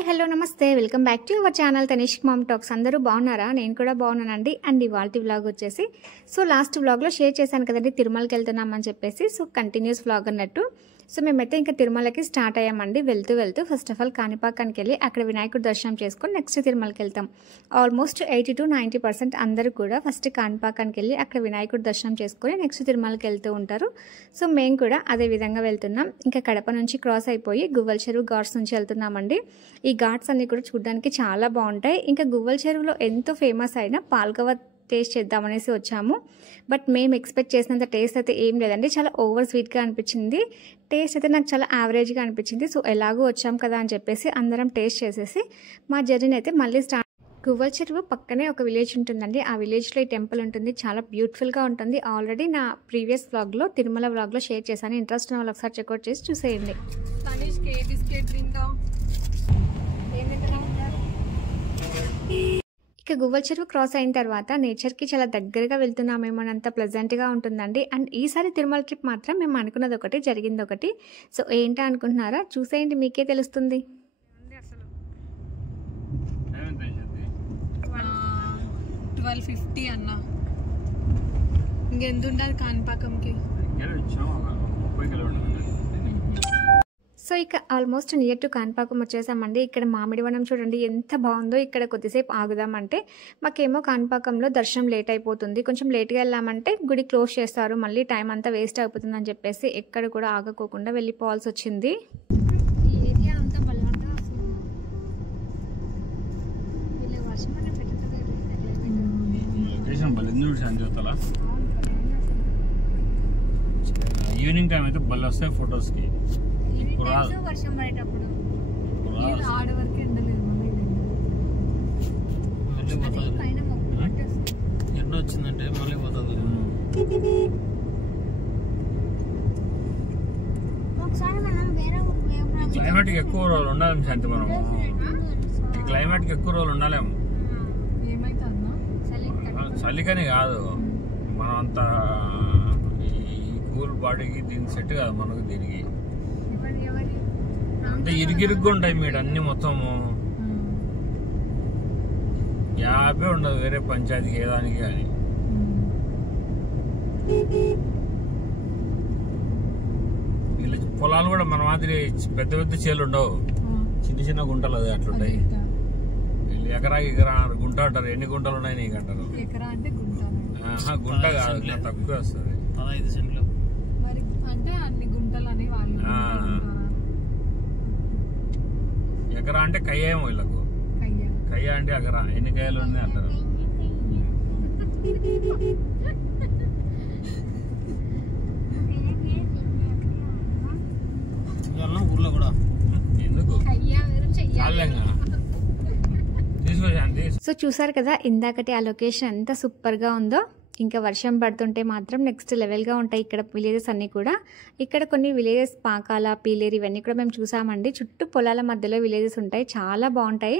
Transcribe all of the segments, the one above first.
Hi hello నమస్తే welcome back to our channel Tanishq ma'am talks. అందరూ బాగున్నారా? నేను కూడా బాగున్నానండి. అండ్ ఇవాల్టి వ్లాగ్ వచ్చేసి లాస్ట్ వ్లాగ్లో షేర్ చేశాను కదండి తిరుమలకి వెళ్తున్నామని చెప్పేసి. కంటిన్యూస్ వ్లాగ్ అన్నట్టు. మేమైతే ఇంకా తిరుమలకి స్టార్ట్ అయ్యామండి. వెళ్తూ ఫస్ట్ ఆఫ్ ఆల్ కాణిపాకానికి వెళ్ళి అక్కడ వినాయకుడు దర్శనం చేసుకొని నెక్స్ట్ తిరుమలకి వెళ్తాం. ఆల్మోస్ట్ 80 to 90% అందరూ కూడా ఫస్ట్ కాణిపాకానికి వెళ్ళి అక్కడ వినాయకుడు దర్శనం చేసుకొని నెక్స్ట్ తిరుమలకి వెళ్తూ ఉంటారు. మేము కూడా అదే విధంగా వెళ్తున్నాం. ఇంకా కడప నుంచి క్రాస్ అయిపోయి గువ్వల చెరువు ఘాట్స్ నుంచి వెళ్తున్నామండి. ఈ ఘాట్స్ అన్ని కూడా చూడడానికి చాలా బాగుంటాయి. ఇంకా గువ్వల చెరువులో ఎంతో ఫేమస్ అయిన పాల్గవ టేస్ట్ చేద్దామనేసి వచ్చాము. బట్ మేము ఎక్స్పెక్ట్ చేసినంత టేస్ట్ అయితే ఏం లేదండి. చాలా ఓవర్ స్వీట్గా అనిపించింది. టేస్ట్ అయితే నాకు చాలా యావరేజ్గా అనిపించింది. ఎలాగో వచ్చాం కదా అని చెప్పేసి అందరం టేస్ట్ చేసేసి మా జర్నీని అయితే మళ్ళీ స్టార్ట్. గువ్వల చెరువు పక్కనే ఒక విలేజ్ ఉంటుందండి. ఆ విలేజ్లో ఈ టెంపుల్ ఉంటుంది. చాలా బ్యూటిఫుల్గా ఉంటుంది. ఆల్రెడీ నా ప్రీవియస్ వ్లాగ్లో తిరుమల వ్లాగ్లో షేర్ చేశాను. ఇంట్రెస్ట్ ఉన్న వాళ్ళు ఒకసారి చెక్అవుట్ చేసి చూసేయండి. ఇక గువ్వల చెరువు క్రాస్ అయిన తర్వాత నేచర్కి చాలా దగ్గరగా వెళ్తున్నామేమో అంత ప్లెజెంట్గా ఉంటుందండి. అండ్ ఈసారి తిరుమల ట్రిప్ మాత్రం మేము అనుకున్నది ఒకటి, జరిగింది ఒకటి. ఏంటా అనుకుంటున్నారా? చూసేయండి, మీకే తెలుస్తుంది. 1250 అన్న ఇంకెంత ఉండాలి కాణిపాకంకి? ఇక ఆల్మోస్ట్ నియర్ టు కాణిపాకం వచ్చేసామండి. ఇక్కడ మామిడి వనం చూడండి ఎంత బాగుందో. ఇక్కడ కొద్దిసేపు ఆగుదామంటే మాకేమో కాణిపాకంలో దర్శనం లేట్ అయిపోతుంది. కొంచెం లేట్గా వెళ్ళామంటే గుడి క్లోజ్ చేస్తారు, మళ్ళీ టైం అంతా వేస్ట్ అయిపోతుంది అని చెప్పేసి ఎక్కడ కూడా ఆగకోకుండా వెళ్ళిపోవాల్సి వచ్చింది. ఈవినింగ్ టైం అయితే బళ్ళు వస్తాయి ఫొటోస్కి. వర్షం పడేటప్పుడు ఆడ వరకు ఎండలేదు, ఎండ వచ్చిందంటే మళ్ళీ పోతుంది. క్లైమేట్కి ఎక్కువ రోజులు ఉండాలేము శాంతి. మనము ఈ క్లైమేట్కి ఎక్కువ రోజులు ఉండాలేము. చలికని కాదు, మనం అంత ఈ కూల్ బాడీకి దీనికి సెట్ కాదు మనకు. దీనికి అంతే ఇరిగిరిగ్గా ఉంటాయి మీడు అన్ని మొత్తము. యాభై ఉండదు వేరే పంచాయతీకి ఏదానికి కానీ. వీళ్ళ పొలాలు కూడా మన మాదిరి పెద్ద పెద్ద చేలు ఉండవు, చిన్న చిన్న గుంటలు అది అట్లుంటాయి. వీళ్ళు ఎకరాకి గుంట అంటారు. ఎన్ని గుంటలు ఉన్నాయి నీకు అంటారు? గుంట కాదు, తక్కువ వస్తుంది. 15 సెంట్లు అంటే అన్ని గుంటలు అని వాళ్ళు. ఎకరా అంటే కయ్యేమో వీళ్ళకు. కయ్య అంటే ఎకరా, ఎన్ని కాయలు ఉన్నాయి అంటారు. ఊర్లో కూడా ఎందుకు చూసారు కదా ఇందాకటి ఆ లొకేషన్ ఎంత సూపర్గా ఉందో. ఇంకా వర్షం పడుతుంటే మాత్రం నెక్స్ట్ లెవెల్గా ఉంటాయి ఇక్కడ విలేజెస్ అన్నీ కూడా. ఇక్కడ కొన్ని విలేజెస్ పాకాల, పీలేరు ఇవన్నీ కూడా మేము చూసామండి. చుట్టూ పొలాల మధ్యలో విలేజెస్ ఉంటాయి, చాలా బాగుంటాయి.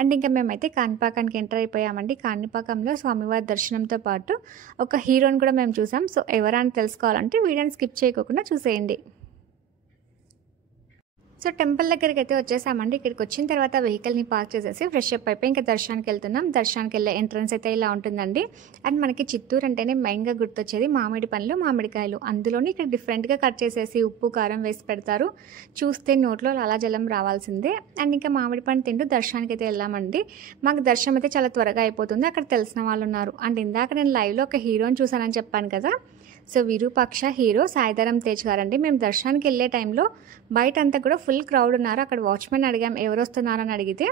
అండ్ ఇంకా మేమైతే కాణిపాకానికి ఎంటర్ అయిపోయామండి. కాణిపాకంలో స్వామివారి దర్శనంతో పాటు ఒక హీరోని కూడా మేము చూసాం. ఎవరైనా తెలుసుకోవాలంటే వీడియోని స్కిప్ చేయకుండా చూసేయండి. టెంపుల్ దగ్గరికి అయితే వచ్చేసామండి. ఇక్కడికి వచ్చిన తర్వాత వెహికల్ని పార్క్ చేసేసి ఫ్రెష్ అప్ అయిపోయి ఇంకా దర్శనానికి వెళ్తున్నాం. దర్శనానికి వెళ్ళే ఎంట్రన్స్ అయితే ఇలా ఉంటుందండి. అండ్ మనకి చిత్తూరు అంటేనే మెయిన్గా గుర్తొచ్చేది మామిడి పండ్లు, మామిడికాయలు. అందులోని ఇక్కడ డిఫరెంట్గా కట్ చేసేసి ఉప్పు కారం వేసి పెడతారు. చూస్తే నోట్లో లాలాజలం రావాల్సిందే. అండ్ ఇంకా మామిడి పండు తింటూ దర్శనానికి అయితే వెళ్ళామండి. మాకు దర్శనం అయితే చాలా త్వరగా అయిపోతుంది. అక్కడ తెలిసిన వాళ్ళు ఉన్నారు. అండ్ ఇందాక నేను లైవ్లో ఒక హీరోని చూసానని చెప్పాను కదా. విరూపాక్ష హీరో సాయిధరం తేజ్ గారండి. మేము దర్శనానికి వెళ్ళే టైంలో బయట అంతా కూడా ఫుల్ క్రౌడ్ ఉన్నారు. అక్కడ వాచ్మెన్ అడిగాం ఎవరు వస్తున్నారని అడిగితే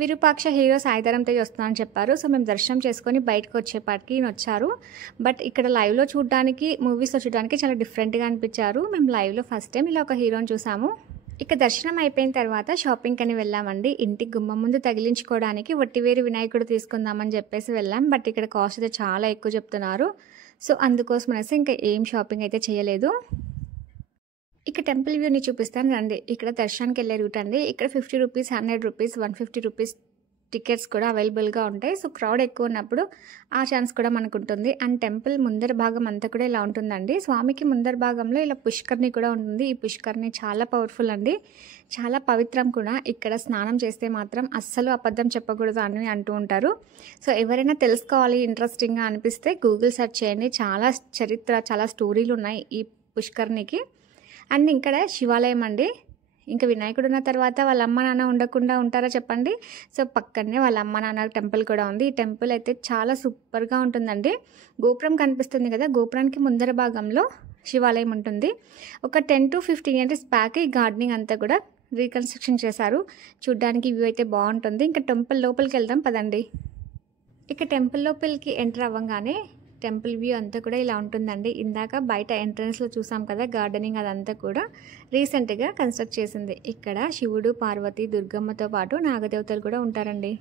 విరూపాక్ష హీరో సాయిధరం తేజ్ వస్తున్నారని చెప్పారు. మేము దర్శనం చేసుకొని బయటకు వచ్చేపాటికి ఈయన వచ్చారు. బట్ ఇక్కడ లైవ్లో చూడడానికి, మూవీస్లో చూడడానికి చాలా డిఫరెంట్గా అనిపించారు. మేము లైవ్లో ఫస్ట్ టైం ఇలా ఒక హీరోని చూసాము. ఇక దర్శనం అయిపోయిన తర్వాత షాపింగ్ అని వెళ్ళామండి. ఇంటికి గుమ్మం ముందు తగిలించుకోవడానికి వట్టివేరు వినాయకుడు తీసుకుందామని చెప్పేసి వెళ్ళాం. బట్ ఇక్కడ కాస్ట్ అయితే చాలా ఎక్కువ చెప్తున్నారు. అందుకోసం అనేసి ఇంకా ఏం షాపింగ్ అయితే చేయలేదు. ఇక టెంపుల్ వ్యూని చూపిస్తాను రండి. ఇక్కడ దర్శనానికి వెళ్ళే రూట్ అండి. ఇక్కడ 50 రూపీస్, 100 రూపీస్, 150 రూపీస్ టికెట్స్ కూడా అవైలబుల్గా ఉంటాయి. సో క్రౌడ్ ఎక్కువ ఉన్నప్పుడు ఆ ఛాన్స్ కూడా మనకు ఉంటుంది. అండ్ టెంపుల్ ముందర భాగం అంతా కూడా ఇలా ఉంటుందండి. స్వామికి ముందర భాగంలో ఇలా పుష్కర్ని కూడా ఉంటుంది. ఈ పుష్కర్ని చాలా పవర్ఫుల్ అండి, చాలా పవిత్రం కూడా. ఇక్కడ స్నానం చేస్తే మాత్రం అస్సలు అబద్ధం చెప్పకూడదు అని అంటూ ఉంటారు. సో ఎవరైనా తెలుసుకోవాలి ఇంట్రెస్టింగ్గా అనిపిస్తే గూగుల్ సెర్చ్ చేయండి. చాలా చరిత్ర, చాలా స్టోరీలు ఉన్నాయి ఈ పుష్కర్నికి. అండ్ ఇక్కడ శివాలయం అండి. ఇంకా వినాయకుడు ఉన్న తర్వాత వాళ్ళ అమ్మ నాన్న ఉండకుండా ఉంటారా చెప్పండి. సో పక్కనే వాళ్ళ అమ్మ నాన్న టెంపుల్ కూడా ఉంది. ఈ టెంపుల్ అయితే చాలా సూపర్గా ఉంటుందండి. గోపురం కనిపిస్తుంది కదా, గోపురానికి ముందర భాగంలో శివాలయం ఉంటుంది. ఒక 10 to 15 years బ్యాక్ ఈ గార్డెనింగ్ అంతా కూడా రీకన్స్ట్రక్షన్ చేశారు. చూడ్డానికి వ్యూ అయితే బాగుంటుంది. ఇంకా టెంపుల్ లోపలికి వెళ్దాం పదండి. ఇక టెంపుల్ లోపలికి ఎంటర్ అవ్వగానే టెంపుల్ వ్యూ అంతా కూడా ఇలా ఉంటుందండి. ఇందాక బయట ఎంట్రన్స్లో చూసాం కదా గార్డెనింగ్, అదంతా కూడా రీసెంట్గా కన్స్ట్రక్ట్ చేసింది. ఇక్కడ శివుడు, పార్వతి, దుర్గమ్మతో పాటు నాగదేవతలు కూడా ఉంటారండి.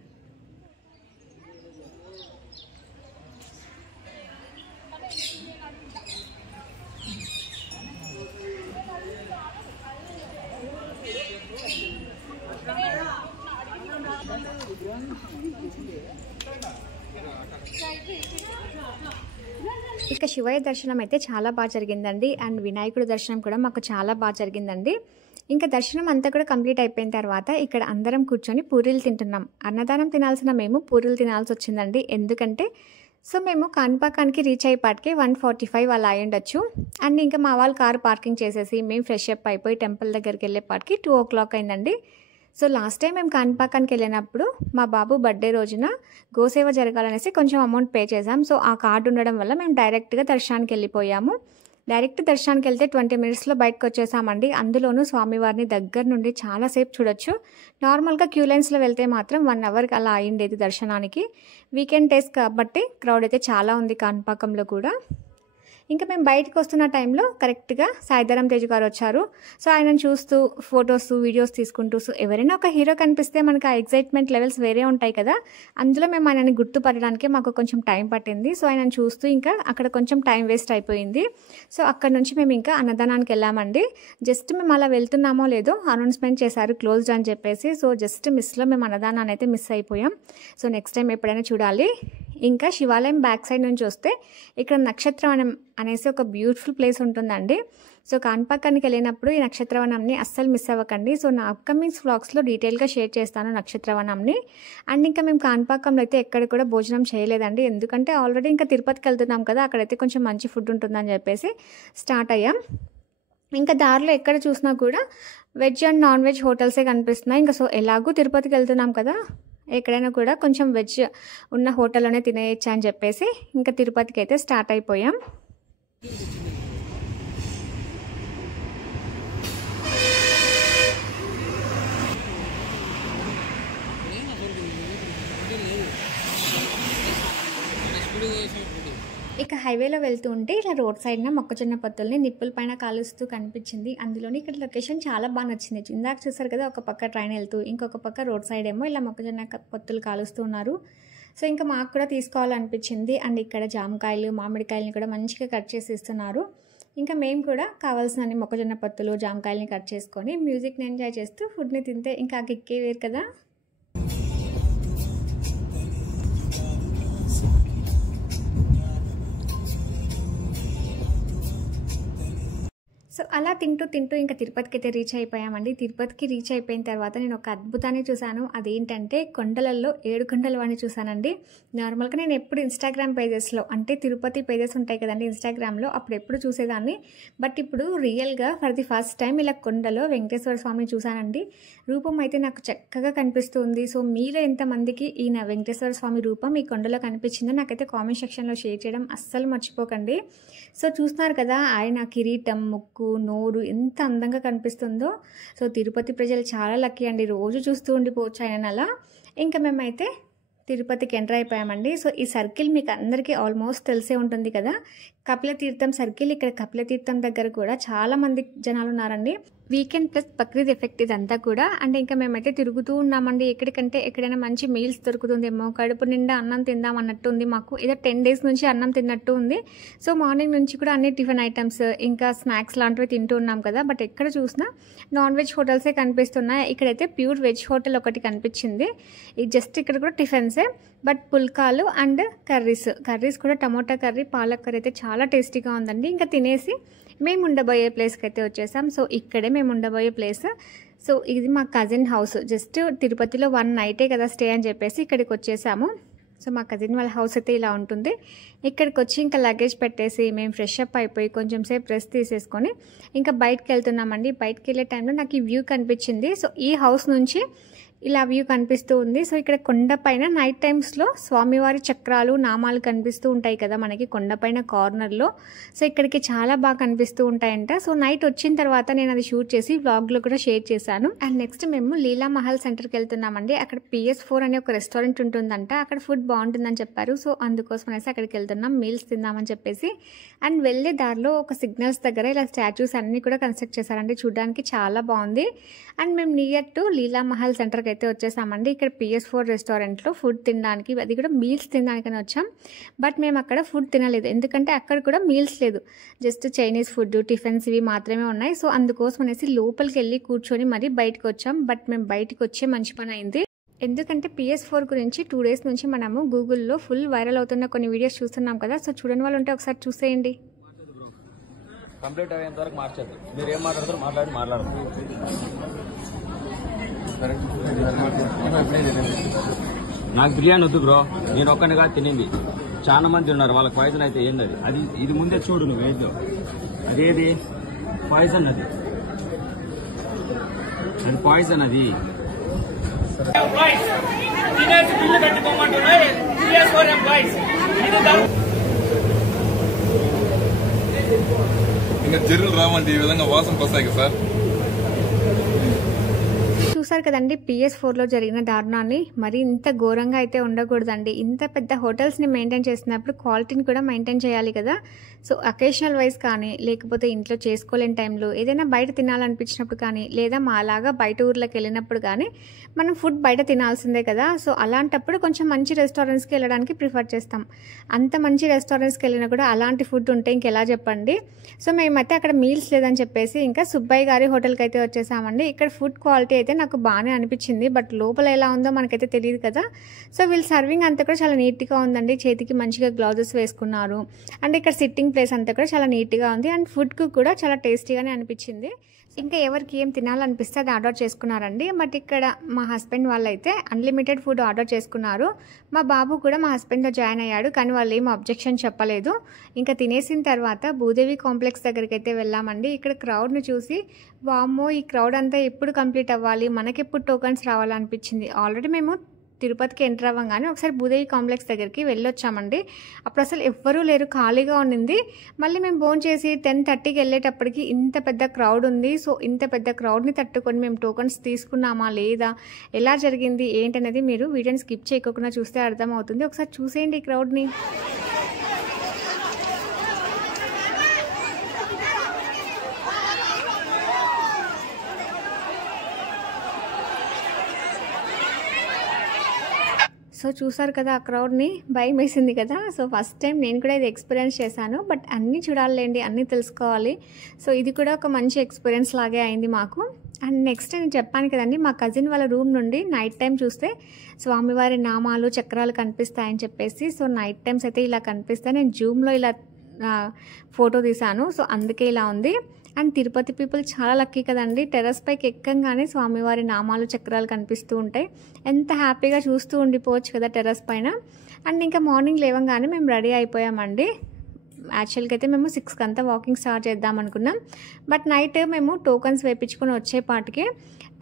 ఇక శివయ్య దర్శనం అయితే చాలా బాగా జరిగిందండి. అండ్ వినాయకుడి దర్శనం కూడా మాకు చాలా బాగా జరిగిందండి. ఇంకా దర్శనం అంతా కూడా కంప్లీట్ అయిపోయిన తర్వాత ఇక్కడ అందరం కూర్చొని పూరీలు తింటున్నాం. అన్నదానం తినాల్సిన మేము పూరీలు తినాల్సి వచ్చిందండి. ఎందుకంటే సో మేము కాణిపాకానికి రీచ్ అయ్యేపాటికి 1:45 అలా అయ్యుండొచ్చు. అండ్ ఇంకా మా వాళ్ళు కారు పార్కింగ్ చేసేసి మేము ఫ్రెష్ అప్ అయిపోయి టెంపుల్ దగ్గరికి వెళ్ళేపాటికి 2 o'clock అయిందండి. సో లాస్ట్ టైం మేము కాణిపాకానికి వెళ్ళినప్పుడు మా బాబు బర్త్డే రోజున గోసేవ జరగాలనేసి కొంచెం అమౌంట్ పే చేసాం. సో ఆ కార్డు ఉండడం వల్ల మేము డైరెక్ట్గా దర్శనానికి వెళ్ళిపోయాము. డైరెక్ట్ దర్శనానికి వెళ్తే 20 minutesలో బయటకు వచ్చేసామండి. అందులోనూ స్వామివారిని దగ్గర నుండి చాలాసేపు చూడొచ్చు. నార్మల్గా క్యూ లైన్స్లో వెళ్తే మాత్రం 1 hour అలా అయ్యిండేది దర్శనానికి. వీకెండ్ డేస్ కాబట్టి క్రౌడ్ అయితే చాలా ఉంది కాణిపాకంలో కూడా. ఇంకా మేము బయటకు వస్తున్న టైంలో కరెక్ట్గా సాయిధరం తేజ్ గారు వచ్చారు. సో ఆయనను చూస్తూ ఫొటోస్, వీడియోస్ తీసుకుంటూ, సో ఎవరైనా ఒక హీరో కనిపిస్తే మనకు ఆ ఎగ్జైట్మెంట్ లెవెల్స్ వేరే ఉంటాయి కదా. అందులో మేము ఆయనని గుర్తుపట్టడానికి మాకు కొంచెం టైం పట్టింది. సో ఆయనను చూస్తూ ఇంకా అక్కడ కొంచెం టైం వేస్ట్ అయిపోయింది. సో అక్కడ నుంచి మేము ఇంకా అన్నదానానికి వెళ్ళామండి. జస్ట్ మేము అలా వెళ్తున్నామో లేదో అనౌన్స్మెంట్ చేశారు క్లోజ్డ్ అని చెప్పేసి. సో జస్ట్ మిస్లో మేము అన్నదానాన్ని అయితే మిస్ అయిపోయాం. సో నెక్స్ట్ టైం ఎప్పుడైనా చూడాలి. ఇంకా శివాలయం బ్యాక్ సైడ్ నుంచి వస్తే ఇక్కడ నక్షత్రవనం అనేసి ఒక బ్యూటిఫుల్ ప్లేస్ ఉంటుందండి. సో కాణిపాకానికి వెళ్ళినప్పుడు ఈ నక్షత్రవనంని అస్సలు మిస్ అవ్వకండి. సో నా అప్కమింగ్స్ వ్లాగ్స్లో డీటెయిల్గా షేర్ చేస్తాను నక్షత్రవనంని. అండ్ ఇంకా మేము కాణిపాకంలో అయితే ఎక్కడ కూడా భోజనం చేయలేదండి. ఎందుకంటే ఆల్రెడీ ఇంకా తిరుపతికి వెళ్తున్నాం కదా, అక్కడైతే కొంచెం మంచి ఫుడ్ ఉంటుందని చెప్పేసి స్టార్ట్ అయ్యాం. ఇంకా దారిలో ఎక్కడ చూసినా కూడా వెజ్ అండ్ నాన్ వెజ్ హోటల్సే కనిపిస్తున్నాయి. ఇంకా సో ఎలాగూ తిరుపతికి వెళ్తున్నాం కదా, ఎక్కడైనా కూడా కొంచెం వెజ్ ఉన్న హోటల్లోనే తినేయచ్చు అని చెప్పేసి ఇంకా తిరుపతికి అయితే స్టార్ట్ అయిపోయాం. ఇక హైవేలో వెళ్తూ ఉంటే ఇలా రోడ్ సైడ్న మొక్కజొన్న పొత్తుల్ని నిప్పుల పైన కాలుస్తూ కనిపించింది. అందులోని ఇక్కడ లొకేషన్ చాలా బాగా నచ్చింది. ఇందాక చూసారు కదా, ఒక పక్క ట్రైన్ వెళ్తూ ఇంకొక పక్క రోడ్ సైడ్ ఏమో ఇలా మొక్కజొన్న పొత్తులు కాలుస్తూ ఉన్నారు. సో ఇంకా మాకు కూడా తీసుకోవాలనిపించింది. అండ్ ఇక్కడ జామకాయలు, మామిడికాయలని కూడా మంచిగా కట్ చేసి ఇస్తున్నారు. ఇంకా మేము కూడా కావాల్సిన మొక్కజొన్న పొత్తులు, జామకాయలని కట్ చేసుకొని మ్యూజిక్ని ఎంజాయ్ చేస్తూ ఫుడ్ని తింటే ఇంకా కిక్కే వేరు కదా. సో అలా తింటూ తింటూ ఇంకా తిరుపతికి అయితే రీచ్ అయిపోయామండి. తిరుపతికి రీచ్ అయిపోయిన తర్వాత నేను ఒక అద్భుతాన్ని చూశాను. అదేంటంటే కొండలలో 7 కొండలు అని చూశానండి. నార్మల్గా నేను ఎప్పుడు ఇన్స్టాగ్రామ్ పేజెస్లో, అంటే తిరుపతి పేజెస్ ఉంటాయి కదండి ఇన్స్టాగ్రామ్లో, అప్పుడు ఎప్పుడు చూసేదాన్ని. బట్ ఇప్పుడు రియల్గా ఫర్ ది ఫస్ట్ టైం ఇలా కొండలో వెంకటేశ్వర స్వామిని చూశానండి. రూపం అయితే నాకు చక్కగా కనిపిస్తుంది. సో మీలో ఎంతమందికి ఈ నా వెంకటేశ్వర స్వామి రూపం ఈ కొండలో కనిపించిందో నాకైతే కామెంట్ సెక్షన్లో షేర్ చేయడం అస్సలు మర్చిపోకండి. సో చూస్తున్నారు కదా, ఆయన కిరీటం, ముక్కు, నోరు ఎంత అందంగా కనిపిస్తుందో. సో తిరుపతి ప్రజలు చాలా లక్కీ అండి, రోజు చూస్తూ ఉండిపోవచ్చు ఆయన అలా. ఇంకా మేమైతే తిరుపతికి ఎంటర్ అయిపోయామండి. సో ఈ సర్కిల్ మీకు అందరికీ ఆల్మోస్ట్ తెలిసే ఉంటుంది కదా, కపిలతీర్థం సర్కిల్. ఇక్కడ కపిలతీర్థం దగ్గర కూడా చాలా మంది జనాలు ఉన్నారండి. వీకెండ్ ప్లస్ బక్రీద్ ఎఫెక్ట్ ఇదంతా కూడా. అంటే ఇంకా మేమైతే తిరుగుతూ ఉన్నామండి. ఎక్కడికంటే ఎక్కడైనా మంచి మీల్స్ దొరుకుతుందేమో, కడుపు నిండా అన్నం తిందాం అన్నట్టు ఉంది మాకు. ఏదో 10 days నుంచి అన్నం తిన్నట్టు ఉంది. సో మార్నింగ్ నుంచి కూడా అన్ని టిఫిన్ ఐటమ్స్ ఇంకా స్నాక్స్ లాంటివి తింటూ ఉన్నాం కదా. బట్ ఎక్కడ చూసినా నాన్ వెజ్ హోటల్సే కనిపిస్తున్నాయి. ఇక్కడైతే ప్యూర్ వెజ్ హోటల్ ఒకటి కనిపించింది. ఇది జస్ట్ ఇక్కడ కూడా టిఫిన్సే, బట్ పుల్కాలు అండ్ కర్రీస్ కూడా టమోటా కర్రీ, పాలక్ కర్రీ అయితే చాలా టేస్టీగా ఉందండి. ఇంకా తినేసి మేము ఉండబోయే ప్లేస్కి అయితే వచ్చేసాం. సో ఇక్కడే మేము ఉండబోయే ప్లేస్. సో ఇది మా కజిన్ హౌస్. జస్ట్ తిరుపతిలో 1 night కదా స్టే అని చెప్పేసి ఇక్కడికి వచ్చేసాము. సో మా కజిన్ వాళ్ళ హౌస్ అయితే ఇలా ఉంటుంది. ఇక్కడికి వచ్చి ఇంకా లగేజ్ పెట్టేసి మేము ఫ్రెష్ అప్ అయిపోయి కొంచెం సేపు రెస్ట్ తీసేసుకొని ఇంకా బయటకు వెళ్తున్నామండి. బయటకు వెళ్ళే టైంలో నాకు ఈ వ్యూ కనిపించింది. సో ఈ హౌస్ నుంచి ఇలా వ్యూ కనిపిస్తూ ఉంది. సో ఇక్కడ కొండపైన నైట్ టైమ్స్లో స్వామివారి చక్రాలు, నామాలు కనిపిస్తూ ఉంటాయి కదా మనకి కొండపైన కార్నర్లో. సో ఇక్కడికి చాలా బాగా కనిపిస్తూ ఉంటాయంట. సో నైట్ వచ్చిన తర్వాత నేను అది షూట్ చేసి వ్లాగ్లో కూడా షేర్ చేశాను. అండ్ నెక్స్ట్ మేము లీలా మహల్ సెంటర్కి వెళ్తున్నామండి. అక్కడ PS4 అనే ఒక రెస్టారెంట్ ఉంటుందంట. అక్కడ ఫుడ్ బాగుంటుందని చెప్పారు. సో అందుకోసం అనేసి అక్కడికి వెళ్తున్నాం మీల్స్ తిందామని చెప్పేసి. అండ్ వెళ్ళే దారిలో ఒక సిగ్నల్స్ దగ్గర ఇలా స్టాచ్యూస్ అన్నీ కూడా కన్స్ట్రక్ట్ చేశారండి. చూడడానికి చాలా బాగుంది. అండ్ మేము నియర్ టు లీలా మహల్ సెంటర్కి అయితే వచ్చేసామండి. ఇక్కడ PS4 రెస్టారెంట్లో ఫుడ్ తినడానికి, అది కూడా మీల్స్ తినడానికని వచ్చాం. బట్ మేము అక్కడ ఫుడ్ తినలేదు, ఎందుకంటే అక్కడ కూడా మీల్స్ లేదు, జస్ట్ చైనీస్ ఫుడ్, టిఫిన్స్ ఇవి మాత్రమే ఉన్నాయి. సో అందుకోసం అనేసి లోపలికి వెళ్ళి కూర్చొని మరీ బయటకు వచ్చాం. బట్ మేము బయటకు వచ్చే మంచి పని అయింది. ఎందుకంటే PS4 గురించి 2 days నుంచి మనము గూగుల్లో ఫుల్ వైరల్ అవుతున్న కొన్ని వీడియోస్ చూస్తున్నాం కదా. సో చూడని వాళ్ళు ఉంటే ఒకసారి చూసేయండి. కంప్లీట్ అయ్యేంత వరకు మార్చద్దు. మీరు ఏం మాట్లాడతారో మాట్లాడదు. నాకు బిర్యానీ వద్దు బ్రో, నేను ఒక్కనిగా తినింది. చాలా మంది ఉన్నారు, వాళ్ళకి పాయిజన్ అయితే ఏంది అది ఇది ముందే చూడు నువ్వు ఏదో అదేది పాయిజన్, అది పాయిజన్. అది ఇంకా జర్రులు రావండి, ఈ విధంగా వాసన వస్తాయి కదా సార్. చూసారు కదండి PS4లో జరిగిన దారుణాన్ని. మరి ఇంత ఘోరంగా అయితే ఉండకూడదండి. ఇంత పెద్ద హోటల్స్ని మెయింటైన్ చేసినప్పుడు క్వాలిటీని కూడా మెయింటైన్ చేయాలి కదా. సో అకేషనల్ వైజ్ కానీ, లేకపోతే ఇంట్లో చేసుకోలేని టైంలో ఏదైనా బయట తినాలనిపించినప్పుడు కానీ, లేదా మాలాగా బయట ఊర్లోకి వెళ్ళినప్పుడు కానీ మనం ఫుడ్ బయట తినాల్సిందే కదా. సో అలాంటప్పుడు కొంచెం మంచి రెస్టారెంట్స్కి వెళ్ళడానికి ప్రిఫర్ చేస్తాం. అంత మంచి రెస్టారెంట్స్కి వెళ్ళినా కూడా అలాంటి ఫుడ్ ఉంటే ఇంకెలా చెప్పండి. సో మేమైతే అక్కడ మీల్స్ లేదని చెప్పేసి ఇంకా సుబ్బయ్య గారి హోటల్కి అయితే వచ్చేసామండి. ఇక్కడ ఫుడ్ క్వాలిటీ అయితే నాకు బాగానే అనిపించింది, బట్ లోపల ఎలా ఉందో మనకైతే తెలియదు కదా. సో వీళ్ళు సర్వింగ్ అంతా కూడా చాలా నీట్గా ఉందండి. చేతికి మంచిగా గ్లౌజెస్ వేసుకున్నారు. అండ్ ఇక్కడ సిట్టింగ్ ప్లేస్ అంతా కూడా చాలా నీట్గా ఉంది. అండ్ ఫుడ్కు కూడా చాలా టేస్టీగానే అనిపించింది. ఇంకా ఎవరికి ఏం తినాలనిపిస్తే అది ఆర్డర్ చేసుకున్నారండి. బట్ ఇక్కడ మా హస్బెండ్ వాళ్ళైతే అన్లిమిటెడ్ ఫుడ్ ఆర్డర్ చేసుకున్నారు. మా బాబు కూడా మా హస్బెండ్తో జాయిన్ అయ్యాడు, కానీ వాళ్ళు ఏం అబ్జెక్షన్ చెప్పలేదు. ఇంకా తినేసిన తర్వాత భూదేవి కాంప్లెక్స్ దగ్గరికి అయితే వెళ్ళామండి. ఇక్కడ క్రౌడ్ని చూసి వామ్మో ఈ క్రౌడ్ అంతా ఎప్పుడు కంప్లీట్ అవ్వాలి, మనకెప్పుడు టోకన్స్ రావాలనిపించింది. ఆల్రెడీ మేము తిరుపతికి ఎంటర్ అవ్వగానే ఒకసారి భూదేవి కాంప్లెక్స్ దగ్గరికి వెళ్ళొచ్చామండి. అప్పుడు అసలు ఎవ్వరూ లేరు, ఖాళీగా ఉండింది. మళ్ళీ మేము భోంచేసి 10:30కి వెళ్ళేటప్పటికి ఇంత పెద్ద క్రౌడ్ ఉంది. సో ఇంత పెద్ద క్రౌడ్ని తట్టుకొని మేము టోకన్స్ తీసుకున్నామా లేదా, ఎలా జరిగింది ఏంటనేది మీరు వీడియోని స్కిప్ చేయకుండా చూస్తే అర్థమవుతుంది. ఒకసారి చూసేయండి ఈ క్రౌడ్ని. సో చూసారు కదా ఆ క్రౌడ్ని, భయం వేసింది కదా. సో ఫస్ట్ టైం నేను కూడా ఇది ఎక్స్పీరియన్స్ చేశాను. బట్ అన్నీ చూడాలండి, అన్నీ తెలుసుకోవాలి. సో ఇది కూడా ఒక మంచి ఎక్స్పీరియన్స్ లాగే అయింది మాకు. అండ్ నెక్స్ట్ నేను చెప్పాను కదండి, మా కజిన్ వాళ్ళ రూమ్ నుండి నైట్ టైం చూస్తే స్వామివారి నామాలు, చక్రాలు కనిపిస్తాయని చెప్పేసి. సో నైట్ టైమ్స్ అయితే ఇలా కనిపిస్తాయి. నేను జూమ్లో ఇలా ఫోటో తీశాను, సో అందుకే ఇలా ఉంది. అండ్ తిరుపతి పీపుల్ చాలా లక్కీ కదండి, టెర్రస్ పైకి ఎక్కంగానే స్వామివారి నామాలు, చక్రాలు కనిపిస్తూ ఉంటాయి. ఎంత హ్యాపీగా చూస్తూ ఉండిపోవచ్చు కదా టెర్రస్ పైన. అండ్ ఇంకా మార్నింగ్ లేవగానే మేము రెడీ అయిపోయామండి. యాక్చువల్గా అయితే మేము 6కి అంతా వాకింగ్ స్టార్ట్ చేద్దాం అనుకున్నాం. బట్ నైట్ మేము టోకన్స్ వేయించుకొని వచ్చేపాటికి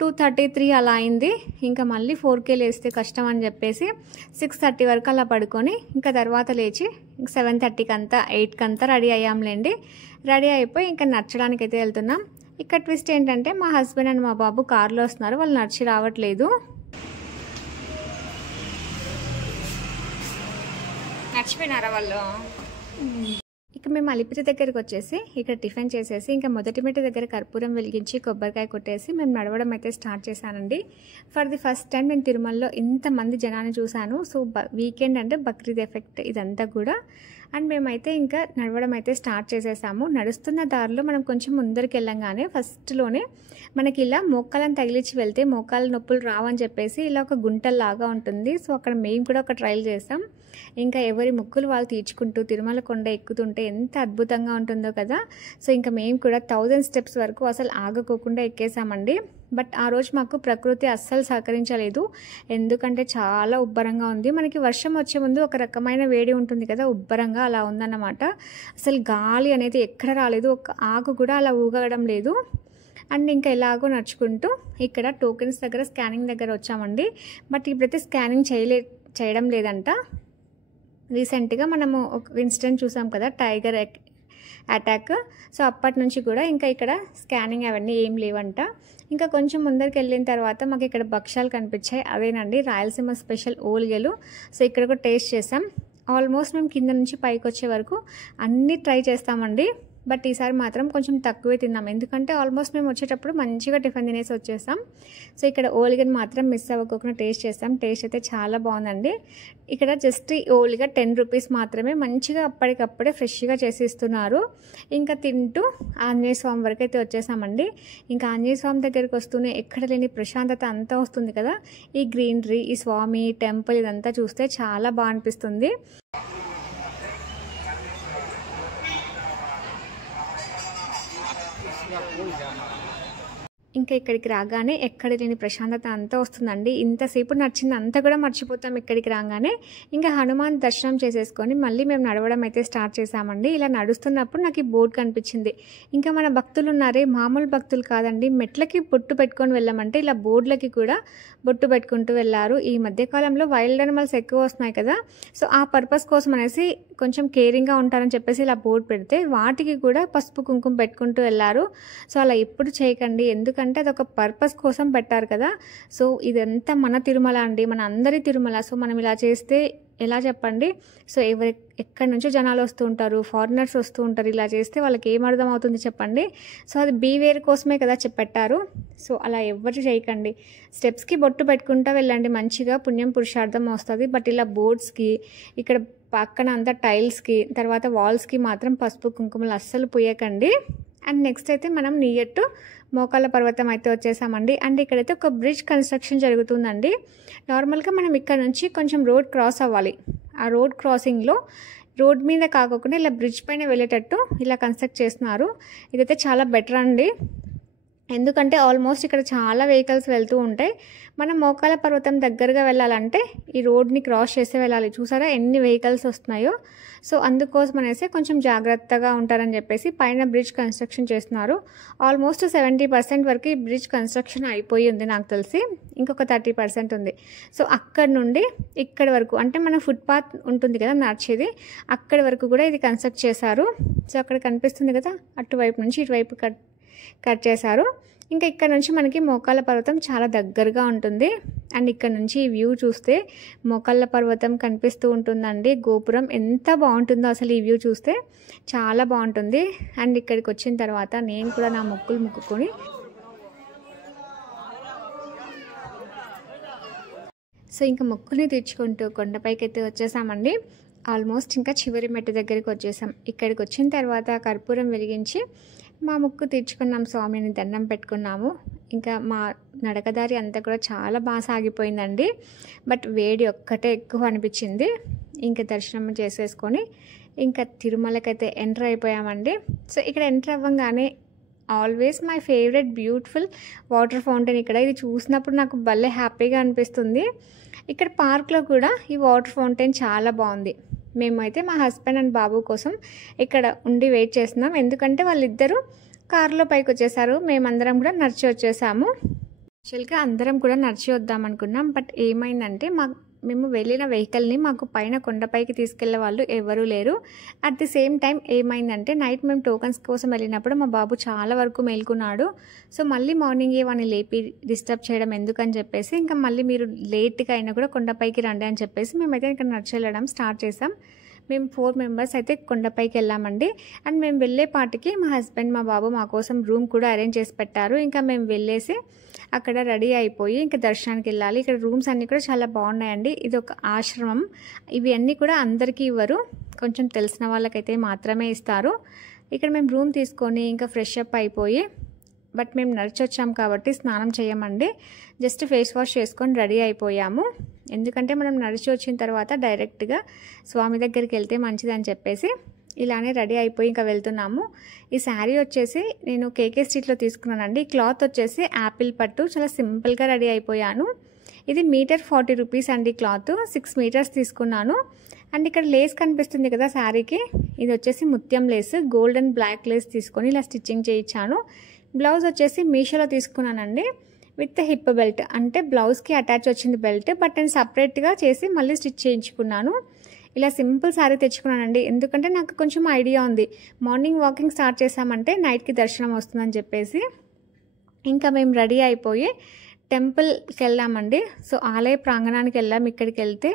2:33 అలా అయింది. ఇంకా మళ్ళీ 4K లేస్తే కష్టం అని చెప్పేసి 6:30 వరకు అలా పడుకొని ఇంకా తర్వాత లేచి 7:30కి అంతా 8కి అంతా రెడీ అయ్యాంలేండి. రెడీ అయిపోయి ఇంకా నడచడానికి అయితే వెళ్తున్నాం. ఇక్కడ ట్విస్ట్ ఏంటంటే మా హస్బెండ్ అండ్ మా బాబు కార్లో వస్తున్నారు, వాళ్ళు నడిచి రావట్లేదు. నడిచిపోయినారా వాళ్ళు? ఇక మేము అలిపిరి దగ్గరికి వచ్చేసి ఇక్కడ టిఫిన్ చేసేసి ఇంకా మొదటి మెట్టు దగ్గర కర్పూరం వెలిగించి కొబ్బరికాయ కొట్టేసి మేము నడవడం అయితే స్టార్ట్ చేశానండి. ఫర్ ది ఫస్ట్ టైం నేను తిరుమలలో ఇంతమంది జనాన్ని చూశాను. సో వీకెండ్ అంటే బక్రీద్ ఎఫెక్ట్ ఇదంతా కూడా. అండ్ మేమైతే ఇంకా నడవడం అయితే స్టార్ట్ చేసేసాము. నడుస్తున్న దారిలో మనం కొంచెం ముందరికి వెళ్ళంగానే ఫస్ట్లోనే మనకి ఇలా మోకాలను తగిలించి వెళ్తే మోకాల నొప్పులు రావని చెప్పేసి ఇలా ఒక గుంటల్లాగా ఉంటుంది. సో అక్కడ మేము కూడా ఒక ట్రైల్ చేసాం. ఇంకా ఎవరి మొక్కులు వాళ్ళు తీర్చుకుంటూ తిరుమల కొండ ఎక్కుతుంటే ఎంత అద్భుతంగా ఉంటుందో కదా. సో ఇంకా మేము కూడా 1000 స్టెప్స్ వరకు అసలు ఆగకోకుండా ఎక్కేసామండి. బట్ ఆ రోజు మాకు ప్రకృతి అస్సలు సహకరించలేదు. ఎందుకంటే చాలా ఉబ్బరంగా ఉంది. మనకి వర్షం వచ్చే ముందు ఒక రకమైన వేడి ఉంటుంది కదా, ఉబ్బరంగా అలా ఉందన్నమాట. అసలు గాలి అనేది ఎక్కడ రాలేదు, ఒక ఆకు కూడా అలా ఊగడం లేదు. అండ్ ఇంకా ఎలాగో నడుచుకుంటూ ఇక్కడ టోకెన్స్ దగ్గర స్కానింగ్ దగ్గర వచ్చామండి. బట్ ఇప్పుడైతే స్కానింగ్ చేయడం లేదంట. రీసెంట్గా మనము ఒక ఇన్సిడెంట్ చూసాం కదా, టైగర్ అటాక్. సో అప్పటి నుంచి కూడా ఇంకా ఇక్కడ స్కానింగ్ అవన్నీ ఏం లేవంట. ఇంకా కొంచెం ముందరికి వెళ్ళిన తర్వాత మాకు ఇక్కడ భక్ష్యాలు కనిపించాయి. అదేనండి రాయలసీమ స్పెషల్ ఓలిగలు. సో ఇక్కడ కూడా టేస్ట్ చేసాం. ఆల్మోస్ట్ మేము కింద నుంచి పైకి వచ్చే వరకు అన్నీ ట్రై చేస్తామండి. బట్ ఈసారి మాత్రం కొంచెం తక్కువే తిన్నాం. ఎందుకంటే ఆల్మోస్ట్ మేము వచ్చేటప్పుడు మంచిగా టిఫిన్ తినేసి వచ్చేసాం. సో ఇక్కడ ఓలిగని మాత్రం మిస్ అవ్వకుండా టేస్ట్ చేస్తాం. టేస్ట్ అయితే చాలా బాగుందండి. ఇక్కడ జస్ట్ ఈ ఓలిగా 10 రూపీస్ మాత్రమే, మంచిగా అప్పటికప్పుడే ఫ్రెష్గా చేసి ఇస్తున్నారు. ఇంకా తింటూ ఆంజనేయ స్వామి వరకు అయితే వచ్చేసామండి. ఇంకా ఆంజనేయ స్వామి దగ్గరికి వస్తూనే ఎక్కడ లేని ప్రశాంతత అంతా వస్తుంది కదా. ఈ గ్రీనరీ, ఈ స్వామి టెంపుల్ ఇదంతా చూస్తే చాలా బాగా అనిపిస్తుంది. ఇంకా ఇక్కడికి రాగానే ఎక్కడ లేని ప్రశాంతత అంతా వస్తుందండి. ఇంతసేపు నడిచింది అంతా కూడా మర్చిపోతాం ఇక్కడికి రాగానే. ఇంకా హనుమాన్ దర్శనం చేసేసుకొని మళ్ళీ మేము నడవడం అయితే స్టార్ట్ చేసామండి. ఇలా నడుస్తున్నప్పుడు నాకు ఈ బోర్డు కనిపించింది. ఇంకా మన భక్తులు ఉన్నారే, మామూలు భక్తులు కాదండి, మెట్లకి బొట్టు పెట్టుకొని వెళ్ళామంటే ఇలా బోర్డులకి కూడా బొట్టు పెట్టుకుంటూ వెళ్ళారు. ఈ మధ్యకాలంలో వైల్డ్ అనిమల్స్ ఎక్కువ వస్తున్నాయి కదా. సో ఆ పర్పస్ కోసం అనేసి కొంచెం కేరింగ్గా ఉంటారని చెప్పేసి ఇలా బోర్డు పెడితే వాటికి కూడా పసుపు కుంకుమ పెట్టుకుంటూ వెళ్ళారు. సో అలా ఎప్పుడు చేయకండి, ఎందుకంటే అదొక పర్పస్ కోసం పెట్టారు కదా. సో ఇదంతా మన తిరుమల అండి, మన అందరి తిరుమల. సో మనం ఇలా చేస్తే ఎలా చెప్పండి. సో ఎక్కడి నుంచో జనాలు వస్తూ ఉంటారు, ఫారినర్స్ వస్తూ ఉంటారు. ఇలా చేస్తే వాళ్ళకి ఏం అర్థం అవుతుంది చెప్పండి. సో అది బీవేర్ కోసమే కదా పెట్టారు. సో అలా ఎవరు చేయకండి. స్టెప్స్కి బొట్టు పెట్టుకుంటూ వెళ్ళండి, మంచిగా పుణ్యం పురుషార్థం వస్తుంది. బట్ ఇలా బోర్డ్స్కి, ఇక్కడ పక్కన అంతా టైల్స్కి, తర్వాత వాల్స్కి మాత్రం పసుపు కుంకుమలు అస్సలు పూయకండి. అండ్ నెక్స్ట్ అయితే మనం నియర్ టు మోకాళ్ళ పర్వతం అయితే వచ్చేసామండి. అండ్ ఇక్కడైతే ఒక బ్రిడ్జ్ కన్స్ట్రక్షన్ జరుగుతుందండి. నార్మల్గా మనం ఇక్కడ నుంచి కొంచెం రోడ్ క్రాస్ అవ్వాలి. ఆ రోడ్ క్రాసింగ్లో రోడ్ మీద కాకుండా ఇలా బ్రిడ్జ్ పైన వెళ్ళేటట్టు ఇలా కన్స్ట్రక్ట్ చేస్తున్నారు. ఇదైతే చాలా బెటర్ అండి. ఎందుకంటే ఆల్మోస్ట్ ఇక్కడ చాలా వెహికల్స్ వెళ్తూ ఉంటాయి. మనం మోకాళ్ళ పర్వతం దగ్గరగా వెళ్ళాలంటే ఈ రోడ్ని క్రాస్ చేసి వెళ్ళాలి. చూసారా ఎన్ని వెహికల్స్ వస్తున్నాయో. సో అందుకోసం అనేసి కొంచెం జాగ్రత్తగా ఉంటారని చెప్పేసి పైన బ్రిడ్జ్ కన్స్ట్రక్షన్ చేస్తున్నారు. ఆల్మోస్ట్ 70% వరకు ఈ బ్రిడ్జ్ కన్స్ట్రక్షన్ అయిపోయి ఉంది నాకు తెలిసి. ఇంకొక 30% ఉంది. సో అక్కడ నుండి ఇక్కడ వరకు అంటే మన ఫుట్పాత్ ఉంటుంది కదా నడిచేది, అక్కడి వరకు కూడా ఇది కన్స్ట్రక్ట్ చేశారు. సో అక్కడ కనిపిస్తుంది కదా, అటువైపు నుంచి ఇటువైపు కట్ చేశారు. ఇంకా ఇక్కడ నుంచి మనకి మోకాళ్ళ పర్వతం చాలా దగ్గరగా ఉంటుంది. అండ్ ఇక్కడ నుంచి ఈ వ్యూ చూస్తే మోకాళ్ళ పర్వతం కనిపిస్తూ ఉంటుందండి. గోపురం ఎంత బాగుంటుందో అసలు ఈ వ్యూ చూస్తే చాలా బాగుంటుంది. అండ్ ఇక్కడికి వచ్చిన తర్వాత నేను కూడా నా మొక్కులు మొక్కుకొని సో ఇంకా మొక్కుని తీర్చుకుంటూ కొండపైకి అయితే వచ్చేసామండి. ఆల్మోస్ట్ ఇంకా చివరి మెట్టు దగ్గరికి వచ్చేసాం. ఇక్కడికి వచ్చిన తర్వాత కర్పూరం వెలిగించి మా మొక్కు తీర్చుకున్నాం, స్వామిని దండం పెట్టుకున్నాము. ఇంకా మా నడకదారి అంతా కూడా చాలా బాగా సాగిపోయిందండి. బట్ వేడి ఒక్కటే ఎక్కువ అనిపించింది. ఇంకా దర్శనం చేసేసుకొని ఇంకా తిరుమలకైతే ఎంటర్ అయిపోయామండి. సో ఇక్కడ ఎంటర్ అవ్వగానే always my favourite beautiful water fountain. ఇక్కడ ఇది చూసినప్పుడు నాకు భలే హ్యాపీగా అనిపిస్తుంది. ఇక్కడ పార్క్లో కూడా ఈ వాటర్ ఫౌంటైన్ చాలా బాగుంది. మేమైతే మా హస్బెండ్ అండ్ బాబు కోసం ఇక్కడ ఉండి వెయిట్ చేస్తున్నాం. ఎందుకంటే వాళ్ళిద్దరూ కారులో పైకి వచ్చేసారు, మేమందరం కూడా నడిచి వచ్చేసాము. యాక్చువల్గా అందరం కూడా నడిచి వద్దాం అనుకున్నాం. బట్ ఏమైందంటే మేము వెళ్ళిన వెహికల్ని మాకు పైన కొండపైకి తీసుకెళ్లే వాళ్ళు ఎవరూ లేరు. అట్ ది సేమ్ టైం ఏమైందంటే నైట్ మేము టోకన్స్ కోసం వెళ్ళినప్పుడు మా బాబు చాలా వరకు మేల్కున్నాడు. సో మళ్ళీ మార్నింగే వాడిని లేపి డిస్టర్బ్ చేయడం ఎందుకని చెప్పేసి ఇంకా మళ్ళీ మీరు లేట్గా అయినా కూడా కొండపైకి రండి అని చెప్పేసి మేమైతే ఇక్కడ నడిచి వెళ్ళడం స్టార్ట్ చేసాం. మేము 4 మెంబర్స్ అయితే కొండపైకి వెళ్ళామండి. అండ్ మేము వెళ్ళే పాటికి మా హస్బెండ్ మా బాబు మా కోసం రూమ్ కూడా అరేంజ్ చేసి పెట్టారు. ఇంకా మేము వెళ్ళేసి అక్కడ రెడీ అయిపోయి ఇంకా దర్శనానికి వెళ్ళాలి. ఇక్కడ రూమ్స్ అన్నీ కూడా చాలా బాగున్నాయండి. ఇది ఒక ఆశ్రమం. ఇవి అన్నీ కూడా అందరికీ ఇవ్వరు, కొంచెం తెలిసిన వాళ్ళకైతే మాత్రమే ఇస్తారు. ఇక్కడ మేము రూమ్ తీసుకొని ఇంకా ఫ్రెష్ అప్ అయిపోయి, బట్ మేము నడిచొచ్చాం కాబట్టి స్నానం చేయమండి, జస్ట్ ఫేస్ వాష్ చేసుకొని రెడీ అయిపోయాము. ఎందుకంటే మనం నడిచి వచ్చిన తర్వాత డైరెక్ట్గా స్వామి దగ్గరికి వెళ్తే మంచిదని చెప్పేసి ఇలానే రెడీ అయిపోయి ఇంకా వెళ్తున్నాము. ఈ శారీ వచ్చేసి నేను కేకే స్ట్రీట్లో తీసుకున్నానండి. క్లాత్ వచ్చేసి యాపిల్ పట్టు, చాలా సింపుల్గా రెడీ అయిపోయాను. ఇది మీటర్ 40 రూపీస్ అండి. క్లాత్ 6 మీటర్స్ తీసుకున్నాను. అండ్ ఇక్కడ లేస్ కనిపిస్తుంది కదా శారీకి, ఇది వచ్చేసి ముత్యం lace, gold and black lace తీసుకొని ఇలా స్టిచ్చింగ్ చేయించాను. బ్లౌజ్ వచ్చేసి మీషోలో తీసుకున్నానండి విత్ హిప్ బెల్ట్, అంటే బ్లౌజ్కి అటాచ్ వచ్చింది బెల్ట్, బట్ నేను సపరేట్గా చేసి మళ్ళీ స్టిచ్ చేయించుకున్నాను. ఇలా సింపుల్ శారీ తెచ్చుకున్నానండి, ఎందుకంటే నాకు కొంచెం ఐడియా ఉంది మార్నింగ్ వాకింగ్ స్టార్ట్ చేసామంటే నైట్కి దర్శనం వస్తుందని చెప్పేసి. ఇంకా మేము రెడీ అయిపోయి టెంపుల్కి వెళ్ళామండి. సో ఆలయ ప్రాంగణానికి వెళ్ళాం. ఇక్కడికి వెళ్తే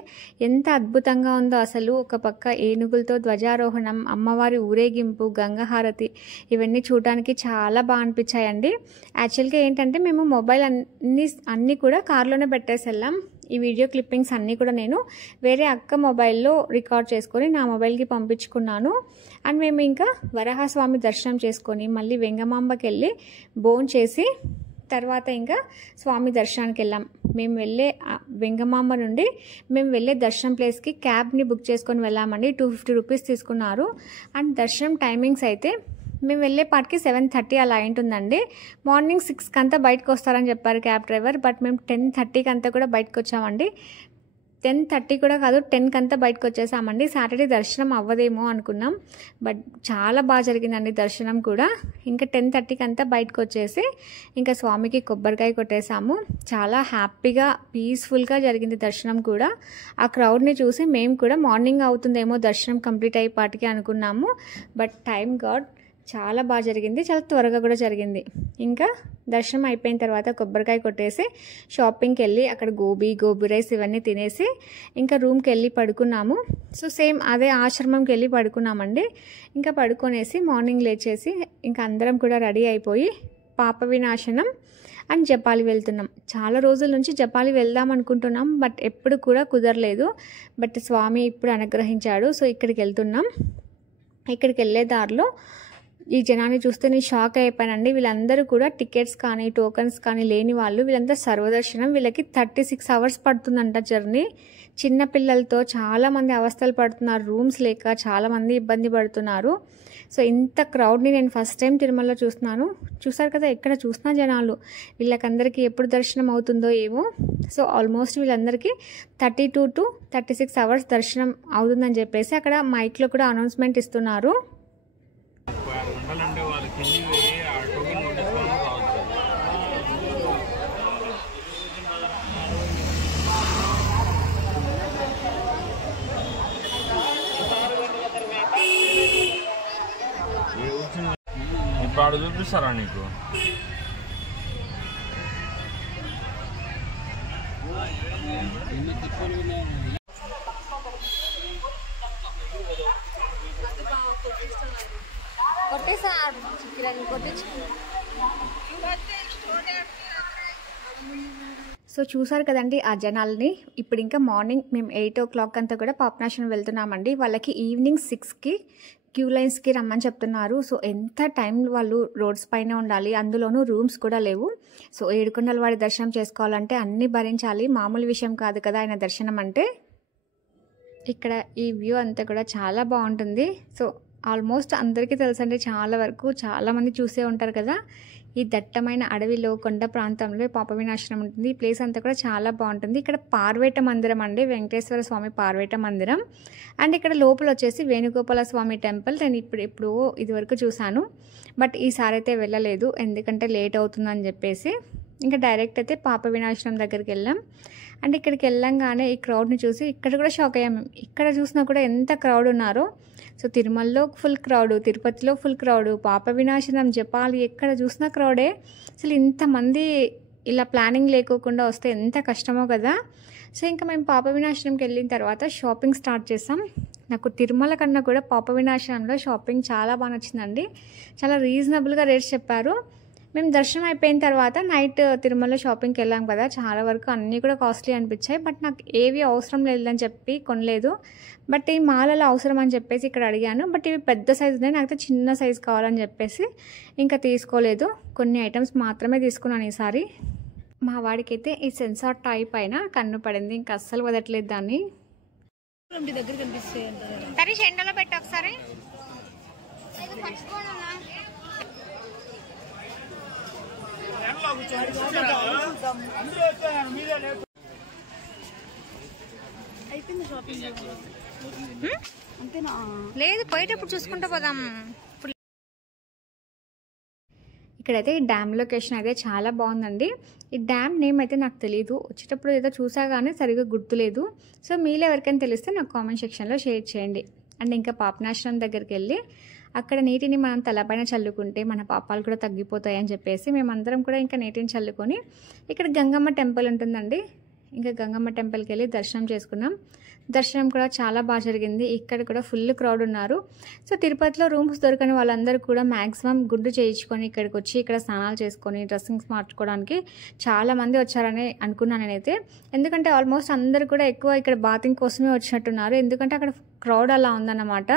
ఎంత అద్భుతంగా ఉందో అసలు. ఒక పక్క ఏనుగులతో ధ్వజారోహణం, అమ్మవారి ఊరేగింపు, గంగాహారతి, ఇవన్నీ చూడడానికి చాలా బాగా అనిపించాయండి. యాక్చువల్గా ఏంటంటే మేము మొబైల్ అన్నీ కూడా కార్లోనే పెట్టేసి వెళ్ళాం. ఈ వీడియో క్లిప్పింగ్స్ అన్నీ కూడా నేను వేరే అక్క మొబైల్లో రికార్డ్ చేసుకొని నా మొబైల్కి పంపించుకున్నాను. అండ్ మేము ఇంకా వరాహస్వామి దర్శనం చేసుకొని మళ్ళీ వెంగమాంబకి వెళ్ళి భోజనం చేసి తర్వాత ఇంకా స్వామి దర్శనానికి వెళ్ళాం. మేము వెళ్ళే వెంగమాంబ నుండి మేము వెళ్ళే దర్శనం ప్లేస్కి క్యాబ్ని బుక్ చేసుకొని వెళ్ళామండి. 250 రూపీస్ తీసుకున్నారు. అండ్ దర్శనం టైమింగ్స్ అయితే మేము వెళ్ళే పాటికి 7:30 అలా అయింటుందండి. మార్నింగ్ 6కి అంతా బయటకు వస్తారని చెప్పారు క్యాబ్ డ్రైవర్, బట్ మేము 10:30కి అంతా కూడా బయటకు వచ్చామండి. 10:30 కూడా కాదు, 10కి అంతా బయటకు వచ్చేసామండి. సాటర్డే దర్శనం అవ్వదేమో అనుకున్నాం, బట్ చాలా బాగా జరిగిందండి దర్శనం కూడా. ఇంకా 10:30కి అంతా బయటకు వచ్చేసి ఇంకా స్వామికి కొబ్బరికాయ కొట్టేసాము. చాలా హ్యాపీగా పీస్ఫుల్గా జరిగింది దర్శనం కూడా. ఆ క్రౌడ్ని చూసి మేము కూడా మార్నింగ్ అవుతుందేమో దర్శనం కంప్లీట్ అయ్యేపాటికి అనుకున్నాము, బట్ టైం గాడ్ చాలా బాగా జరిగింది, చాలా త్వరగా కూడా జరిగింది. ఇంకా దర్శనం అయిపోయిన తర్వాత కొబ్బరికాయ కొట్టేసి షాపింగ్కి వెళ్ళి అక్కడ గోబీ రైస్ ఇవన్నీ తినేసి ఇంకా రూమ్కి వెళ్ళి పడుకున్నాము. సో సేమ్ అదే ఆశ్రమంకి వెళ్ళి పడుకున్నామండి. ఇంకా పడుకొనేసి మార్నింగ్ లేచేసి ఇంకా అందరం కూడా రెడీ అయిపోయి పాప వినాశనం అండ్ జపాలి వెళ్తున్నాం. చాలా రోజుల నుంచి జపాలి వెళ్దాం అనుకుంటున్నాం, బట్ ఎప్పుడు కూడా కుదరలేదు. బట్ స్వామి ఇప్పుడు అనుగ్రహించాడు. సో ఇక్కడికి వెళ్తున్నాం. ఇక్కడికి వెళ్ళే దారిలో ఈ జనాన్ని చూస్తే నేను షాక్ అయిపోయానండి. వీళ్ళందరూ కూడా టికెట్స్ కానీ టోకన్స్ కానీ లేని వాళ్ళు, వీళ్ళంతా సర్వదర్శనం. వీళ్ళకి 36 అవర్స్ పడుతుందంట జర్నీ. చిన్న పిల్లలతో చాలామంది అవస్థలు పడుతున్నారు, రూమ్స్ లేక చాలామంది ఇబ్బంది పడుతున్నారు. సో ఇంత క్రౌడ్ని నేను ఫస్ట్ టైం తిరుమలలో చూస్తున్నాను. చూసారు కదా, ఎక్కడ చూసినా జనాలు. వీళ్ళకందరికీ ఎప్పుడు దర్శనం అవుతుందో ఏమో. సో ఆల్మోస్ట్ వీళ్ళందరికీ 32 to 36 అవర్స్ దర్శనం అవుతుందని చెప్పేసి అక్కడ మైక్లో కూడా అనౌన్స్మెంట్ ఇస్తున్నారు. ఉండాలంటే వాళ్ళు కింది పోయి ఆ టోకెన్ కొట్టేసుకొని రావచ్చు. ఇప్పుడు ఆడ చూపిస్తారా నీకు? సో చూసారు కదండి ఆ జనాల్ని. ఇప్పుడు ఇంకా మార్నింగ్ మేము 8 o'clock అంతా కూడా పాపనాశనం వెళ్తున్నామండి. వాళ్ళకి ఈవినింగ్ 6కి క్యూ లైన్స్కి రమ్మని చెప్తున్నారు. సో ఎంత టైం వాళ్ళు రోడ్స్ పైన ఉండాలి, అందులోనూ రూమ్స్ కూడా లేవు. సో ఏడుకొండల వాడి దర్శనం చేసుకోవాలంటే అన్నీ భరించాలి, మామూలు విషయం కాదు కదా ఆయన దర్శనం అంటే. ఇక్కడ ఈ వ్యూ అంతా కూడా చాలా బాగుంటుంది. సో ఆల్మోస్ట్ అందరికీ తెలుసండి, చాలా వరకు చాలామంది చూసే ఉంటారు కదా. ఈ దట్టమైన అడవిలో కొండ ప్రాంతంలో పాప వినాశనం ఉంటుంది. ఈ ప్లేస్ అంతా కూడా చాలా బాగుంటుంది. ఇక్కడ పార్వేట మందిరం అండి, వెంకటేశ్వర స్వామి పార్వేట మందిరం. అండ్ ఇక్కడ లోపల వచ్చేసి వేణుగోపాల స్వామి టెంపుల్. నేను ఇప్పుడు ఇదివరకు చూశాను, బట్ ఈసారి అయితే వెళ్ళలేదు ఎందుకంటే లేట్ అవుతుందని చెప్పేసి. ఇంకా డైరెక్ట్ అయితే పాప వినాశనం దగ్గరికి వెళ్ళాం. అండ్ ఇక్కడికి వెళ్ళంగానే ఈ క్రౌడ్ని చూసి ఇక్కడ కూడా షాక్ అయ్యాం. ఇక్కడ చూసినా కూడా ఎంత క్రౌడ్ ఉన్నారో. సో తిరుమలలో ఫుల్ క్రౌడ్, తిరుపతిలో ఫుల్ క్రౌడ్, పాప వినాశనం, జపాలి ఎక్కడ చూసినా క్రౌడే. అసలు ఇంతమంది ఇలా ప్లానింగ్ లేకోకుండా వస్తే ఎంత కష్టమో కదా. సో ఇంకా మేము పాప వినాశనంకి వెళ్ళిన తర్వాత షాపింగ్ స్టార్ట్ చేసాం. నాకు తిరుమల కన్నా కూడా పాప వినాశనంలో షాపింగ్ చాలా బాగా నచ్చిందండి. చాలా రీజనబుల్గా రేట్స్ చెప్పారు. మేము దర్శనం అయిపోయిన తర్వాత నైట్ తిరుమల షాపింగ్కి వెళ్ళాం కదా, చాలా వరకు అన్నీ కూడా కాస్ట్లీ అనిపించాయి. బట్ నాకు ఏవి అవసరం లేదని చెప్పి కొనలేదు. బట్ ఈ మాలలో అవసరం అని చెప్పేసి ఇక్కడ అడిగాను. బట్ ఇవి పెద్ద సైజు ఉన్నాయి, నాకైతే చిన్న సైజు కావాలని చెప్పేసి ఇంకా తీసుకోలేదు. కొన్ని ఐటమ్స్ మాత్రమే తీసుకున్నాను ఈసారి. మా వాడికైతే ఈ సెన్సార్ టాయ్ పైన కన్ను పడింది, ఇంకా అస్సలు వదట్లేదు దాన్ని. దగ్గర కనిపిస్తాయి తరీష్ ఎండలో పెట్టి ఒకసారి. లేదు, పోయేటప్పుడు చూసుకుంటూ పోదాం. ఇక్కడైతే ఈ డ్యామ్ లొకేషన్ అయితే చాలా బాగుందండి. ఈ డ్యామ్ నేమ్ అయితే నాకు తెలియదు, వచ్చేటప్పుడు ఏదో చూసా కానీ సరిగ్గా గుర్తులేదు. సో మీలో ఎవరికైనా తెలిస్తే నాకు కామెంట్ సెక్షన్లో షేర్ చేయండి. అండ్ ఇంకా పాపనాశనం దగ్గరికి వెళ్ళి అక్కడ నీటిని మనం తలపైన చల్లుకుంటే మన పాపాలు కూడా తగ్గిపోతాయి అని చెప్పేసి మేమందరం కూడా ఇంకా నీటిని చల్లుకొని ఇక్కడ గంగమ్మ టెంపుల్ ఉంటుందండి. ఇంకా గంగమ్మ టెంపుల్కి వెళ్ళి దర్శనం చేసుకున్నాం. దర్శనం కూడా చాలా బాగా జరిగింది. ఇక్కడ కూడా ఫుల్ క్రౌడ్ ఉన్నారు. సో తిరుపతిలో రూమ్స్ దొరకని వాళ్ళందరూ కూడా మ్యాక్సిమం గుండు చేయించుకొని ఇక్కడికి వచ్చి ఇక్కడ స్నానాలు చేసుకొని డ్రెస్సింగ్స్ మార్చుకోవడానికి చాలామంది వచ్చారని అనుకున్నాను నేనైతే. ఎందుకంటే ఆల్మోస్ట్ అందరూ కూడా ఎక్కువ ఇక్కడ బాతింగ్ కోసమే వచ్చినట్టున్నారు, ఎందుకంటే అక్కడ క్రౌడ్ అలా ఉందన్నమాట.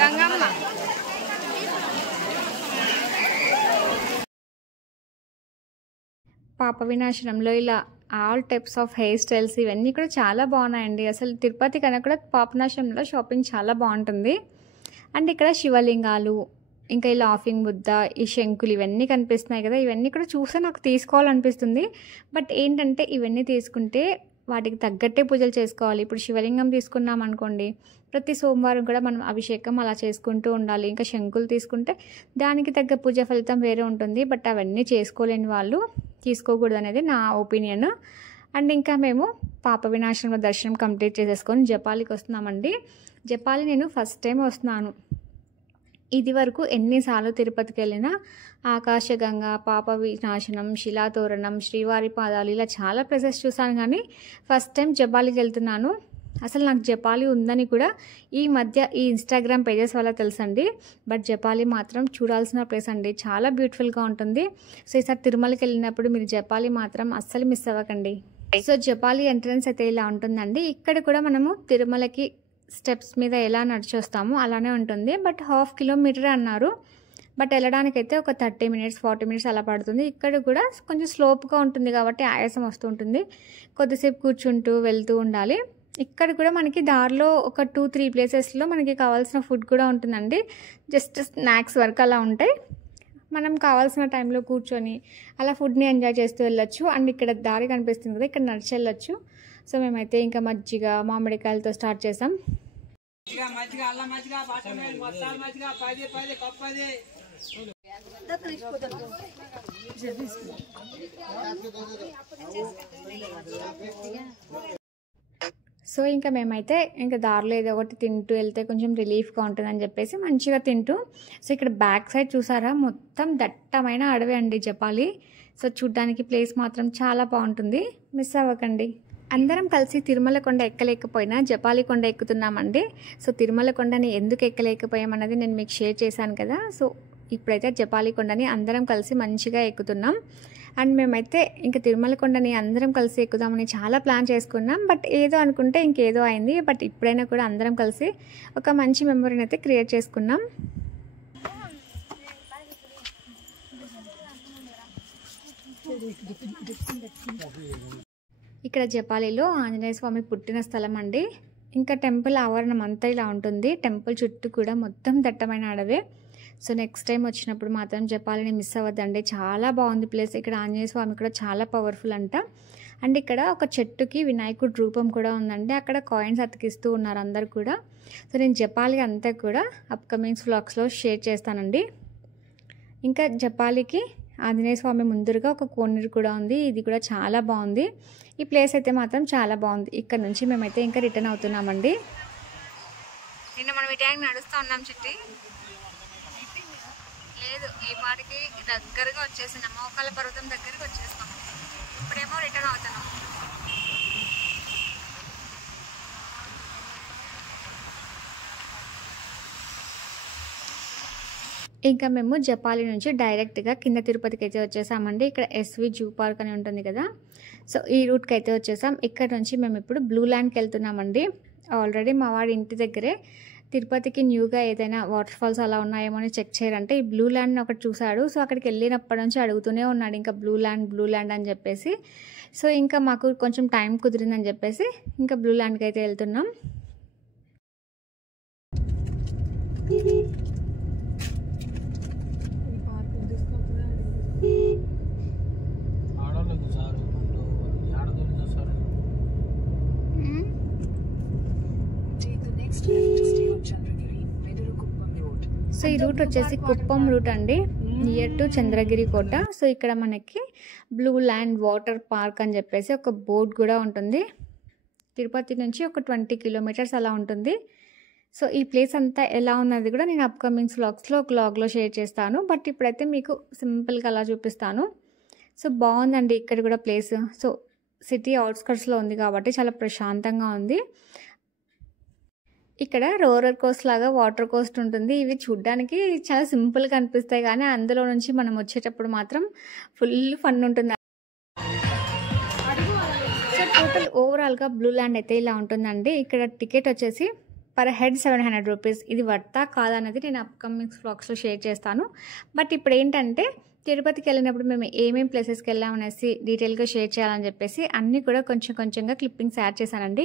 గంగమ్మ పాప వినాశనంలో ఇలా all types of hair styles ఇవన్నీ కూడా చాలా బాగున్నాయండి. అసలు తిరుపతి కన్నా కూడా పాపనాశనంలో షాపింగ్ చాలా బాగుంటుంది. అండ్ ఇక్కడ శివలింగాలు, ఇంకా ఈ లాఫింగ్ బుద్ధ, ఈ శంకులు ఇవన్నీ కనిపిస్తున్నాయి కదా, ఇవన్నీ కూడా చూస్తే నాకు తీసుకోవాలనిపిస్తుంది. బట్ ఏంటంటే ఇవన్నీ తీసుకుంటే వాటికి తగ్గట్టే పూజలు చేసుకోవాలి. ఇప్పుడు శివలింగం తీసుకున్నాం అనుకోండి, ప్రతి సోమవారం కూడా మనం అభిషేకం అలా చేసుకుంటూ ఉండాలి. ఇంకా శంకులు తీసుకుంటే దానికి తగ్గ పూజ ఫలితం వేరే ఉంటుంది. బట్ అవన్నీ చేసుకోలేని వాళ్ళు తీసుకోకూడదు అనేది నా ఒపీనియన్. అండ్ ఇంకా మేము పాప వినాశనంలో దర్శనం కంప్లీట్ చేసేసుకొని జపాలికి వస్తున్నామండి. జపాలి నేను ఫస్ట్ టైం వస్తున్నాను. ఇది వరకు ఎన్నిసార్లు తిరుపతికి వెళ్ళినా ఆకాశగంగా, పాప వినాశనం, శిలాతోరణం, శ్రీవారి పాదాలు ఇలా చాలా ప్లేసెస్ చూసాను, కానీ ఫస్ట్ టైం జపాలికి వెళ్తున్నాను. అసలు నాకు జపాలి ఉందని కూడా ఈ మధ్య ఈ ఇన్స్టాగ్రామ్ పేజెస్ వల్ల తెలుసండి. బట్ జపాలి మాత్రం చూడాల్సిన ప్లేస్ అండి, చాలా బ్యూటిఫుల్గా ఉంటుంది. సో ఈసారి తిరుమలకి వెళ్ళినప్పుడు మీరు జపాలి మాత్రం అస్సలు మిస్ అవ్వకండి. సో జపాలి ఎంట్రన్స్ అయితే ఇలా ఉంటుందండి. ఇక్కడ కూడా మనము తిరుమలకి స్టెప్స్ మీద ఎలా నడిచి వస్తామో అలానే ఉంటుంది. బట్ 1/2 కిలోమీటరే అన్నారు. బట్ వెళ్ళడానికైతే ఒక 30 మినిట్స్ 40 మినిట్స్ అలా పడుతుంది. ఇక్కడ కూడా కొంచెం స్లోప్గా ఉంటుంది కాబట్టి ఆయాసం వస్తూ ఉంటుంది, కొద్దిసేపు కూర్చుంటూ వెళ్తూ ఉండాలి. ఇక్కడ కూడా మనకి దారిలో ఒక 2-3 ప్లేసెస్లో మనకి కావాల్సిన ఫుడ్ కూడా ఉంటుందండి. జస్ట్ స్నాక్స్ వరకు అలా ఉంటాయి. మనం కావాల్సిన టైంలో కూర్చొని అలా ఫుడ్ని ఎంజాయ్ చేస్తూ వెళ్ళొచ్చు. అండ్ ఇక్కడ దారి కనిపిస్తుంది కదా, ఇక్కడ నడిచి వెళ్ళొచ్చు. సో మేమైతే ఇంకా మజ్జిగ, మామిడికాయలతో స్టార్ట్ చేసాం. సో ఇంకా మేమైతే ఇంకా దారిలో ఏదో ఒకటి తింటూ వెళ్తే కొంచెం రిలీఫ్గా ఉంటుందని చెప్పేసి మంచిగా తింటూ, సో ఇక్కడ బ్యాక్ సైడ్ చూసారా మొత్తం దట్టమైన అడవి అండి జపాలి. సో చూడ్డానికి ప్లేస్ మాత్రం చాలా బాగుంటుంది, మిస్ అవ్వకండి. అందరం కలిసి తిరుమల కొండ ఎక్కలేకపోయినా జపాలి కొండ ఎక్కుతున్నామండి. సో తిరుమల కొండని ఎందుకు ఎక్కలేకపోయామన్నది నేను మీకు షేర్ చేశాను కదా. సో ఇప్పుడైతే జపాలి కొండని అందరం కలిసి మంచిగా ఎక్కుతున్నాం. అండ్ మేమైతే ఇంకా తిరుమల కొండని అందరం కలిసి ఎక్కుదామని చాలా ప్లాన్ చేసుకున్నాం. బట్ ఏదో అనుకుంటే ఇంకేదో అయింది. బట్ ఇప్పుడైనా కూడా అందరం కలిసి ఒక మంచి మెమొరీని అయితే క్రియేట్ చేసుకున్నాం. ఇక్కడ జపాలిలో ఆంజనేయ స్వామి పుట్టిన స్థలం అండి. ఇంకా టెంపుల్ ఆవరణం అంతా ఇలా ఉంటుంది. టెంపుల్ చుట్టూ కూడా మొత్తం దట్టమైన అడవే. సో నెక్స్ట్ టైం వచ్చినప్పుడు మాత్రం జపాలిని మిస్ అవ్వద్దండి, చాలా బాగుంది ప్లేస్. ఇక్కడ ఆంజనేయ స్వామి కూడా చాలా పవర్ఫుల్ అంట. అండ్ ఇక్కడ ఒక చెట్టుకి వినాయకుడి రూపం కూడా ఉందండి. అక్కడ కాయిన్స్ అతికిస్తూ ఉన్నారు అందరు కూడా. సో నేను జపాలి అంతా కూడా అప్కమింగ్ వ్లాగ్స్లో షేర్ చేస్తానండి. ఇంకా జపాలికి ఆంజనేయ స్వామి ముందుగా ఒక కోనేరు కూడా ఉంది. ఇది కూడా చాలా బాగుంది. ఈ ప్లేస్ అయితే మాత్రం చాలా బాగుంది. ఇక్కడ నుంచి మేమైతే ఇంకా రిటర్న్ అవుతున్నామండి. నిన్న మనం ఈ ట్యాంక్ నడుస్తూ ఉన్నాం చిట్టి. లేదు, ఈ పాటికి దగ్గరగా వచ్చేసినాం, మోకాల పర్వతం దగ్గరికి వచ్చేస్తాం. ఇప్పుడేమో రిటర్న్ అవుతున్నాం. ఇంకా మేము జపాలి నుంచి డైరెక్ట్గా కింద తిరుపతికి అయితే వచ్చేసామండి. ఇక్కడ ఎస్వి జూ పార్క్ అని ఉంటుంది కదా, సో ఈ రూట్కి అయితే వచ్చేసాం. ఇక్కడ నుంచి మేము ఇప్పుడు బ్లూ ల్యాండ్కి వెళ్తున్నామండి. ఆల్రెడీ మా వాడి ఇంటి దగ్గరే తిరుపతికి న్యూగా ఏదైనా వాటర్ ఫాల్స్ అలా ఉన్నాయేమో అని చెక్ చేయాలంటే ఈ బ్లూ ల్యాండ్ని ఒకటి చూశాడు. సో అక్కడికి వెళ్ళినప్పటి నుంచి అడుగుతూనే ఉన్నాడు ఇంకా బ్లూ ల్యాండ్ అని చెప్పేసి. సో ఇంకా మాకు కొంచెం టైం కుదిరిందని చెప్పేసి ఇంకా బ్లూ ల్యాండ్కి అయితే వెళ్తున్నాం. సో ఈ రూట్ వచ్చేసి కుప్పం రూట్ అండి, నియర్ టు చంద్రగిరి కోట. సో ఇక్కడ మనకి బ్లూ ల్యాండ్ వాటర్ పార్క్ అని చెప్పేసి ఒక బోర్డ్ కూడా ఉంటుంది. తిరుపతి నుంచి ఒక 20 కిలోమీటర్స్ అలా ఉంటుంది. సో ఈ ప్లేస్ అంతా ఎలా ఉన్నది కూడా నేను అప్కమింగ్ వ్లాగ్లో షేర్ చేస్తాను. బట్ ఇప్పుడైతే మీకు సింపుల్గా అలా చూపిస్తాను. సో బాగుందండి ఇక్కడ కూడా ప్లేస్. సో సిటీ అవుట్స్కట్స్లో ఉంది కాబట్టి చాలా ప్రశాంతంగా ఉంది. ఇక్కడ రోలర్ కోస్ట్ లాగా వాటర్ కోస్ట్ ఉంటుంది. ఇవి చూడ్డానికి చాలా సింపుల్గా అనిపిస్తాయి కానీ అందులో నుంచి మనం వచ్చేటప్పుడు మాత్రం ఫుల్ ఫన్ ఉంటుంది. సో టోటల్ ఓవరాల్గా బ్లూ ల్యాండ్ అయితే ఇలా ఉంటుందండి. ఇక్కడ టికెట్ వచ్చేసి పర్ హెడ్ 700 రూపీస్. ఇది వర్తా కాదన్నది నేను అప్కమింగ్ వ్లాగ్స్లో షేర్ చేస్తాను. బట్ ఇప్పుడు ఏంటంటే తిరుపతికి వెళ్ళినప్పుడు మేము ఏమేమి ప్లేసెస్కి వెళ్ళామనేసి డీటెయిల్గా షేర్ చేయాలని చెప్పేసి అన్నీ కూడా కొంచెంగా క్లిప్పింగ్స్ యాడ్ చేశానండి.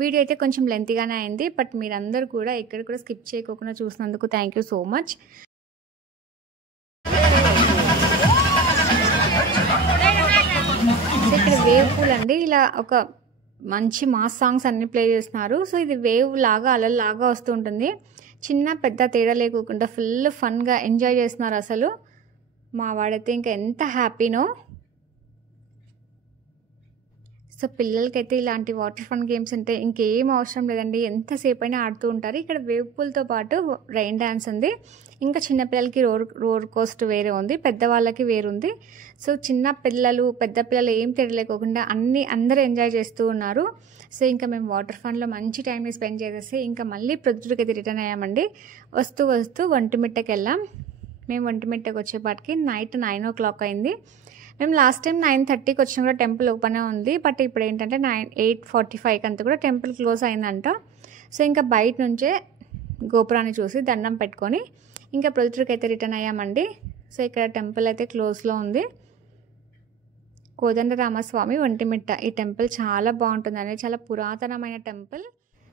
వీడియో అయితే కొంచెం లెంతీగానే అయింది. బట్ మీరందరూ కూడా ఇక్కడ కూడా స్కిప్ చేయకుండా చూసినందుకు థ్యాంక్ యూ సో మచ్. ఇక్కడ వేవ్ పూల్ అండి, ఇలా ఒక మంచి మాస్ సాంగ్స్ అన్ని ప్లే చేస్తున్నారు. సో ఇది వేవ్ లాగా అలల్లాగా వస్తూ ఉంటుంది. చిన్న పెద్ద తేడా లేకుండా ఫుల్ ఫన్గా ఎంజాయ్ చేస్తున్నారు అసలు. మా వాడైతే ఇంకా ఎంత హ్యాపీనో. సో పిల్లలకైతే ఇలాంటి వాటర్ ఫన్ గేమ్స్ ఉంటే ఇంకేం అవసరం లేదండి, ఎంతసేపు అయినా ఆడుతూ ఉంటారు. ఇక్కడ వేవ్ పూల్తో పాటు రైన్ డ్యాన్స్ ఉంది. ఇంకా చిన్నపిల్లలకి రోర్ కోస్ట్ వేరే ఉంది, పెద్దవాళ్ళకి వేరుంది. సో చిన్న పిల్లలు పెద్ద పిల్లలు ఏం తెలియలేకోకుండా అందరూ ఎంజాయ్ చేస్తూ ఉన్నారు. సో ఇంకా మేము వాటర్ ఫన్లో మంచి టైంని స్పెండ్ చేసేసి ఇంకా మళ్ళీ ప్రొద్దుటకి అయితే రిటర్న్ అయ్యామండి. వస్తూ ఒంటిమిట్టకి వెళ్ళాం. మేము ఒంటిమిట్టకి వచ్చేపాటికి నైట్ 9 o'clock అయింది. మేము లాస్ట్ టైం 9:30కి వచ్చినా కూడా టెంపుల్ ఓపెన్ ఉంది. బట్ ఇప్పుడు ఏంటంటే 8:45కి అంతా కూడా టెంపుల్ క్లోజ్ అయిందంట. సో ఇంకా బయట నుంచే గోపురాన్ని చూసి దండం పెట్టుకొని ఇంకా ప్రొద్దుటకి అయితే రిటర్న్ అయ్యామండి. సో ఇక్కడ టెంపుల్ అయితే క్లోజ్లో ఉంది. కోదండరామస్వామి ఒంటిమిట్ట. ఈ టెంపుల్ చాలా బాగుంటుందండి, చాలా పురాతనమైన టెంపుల్.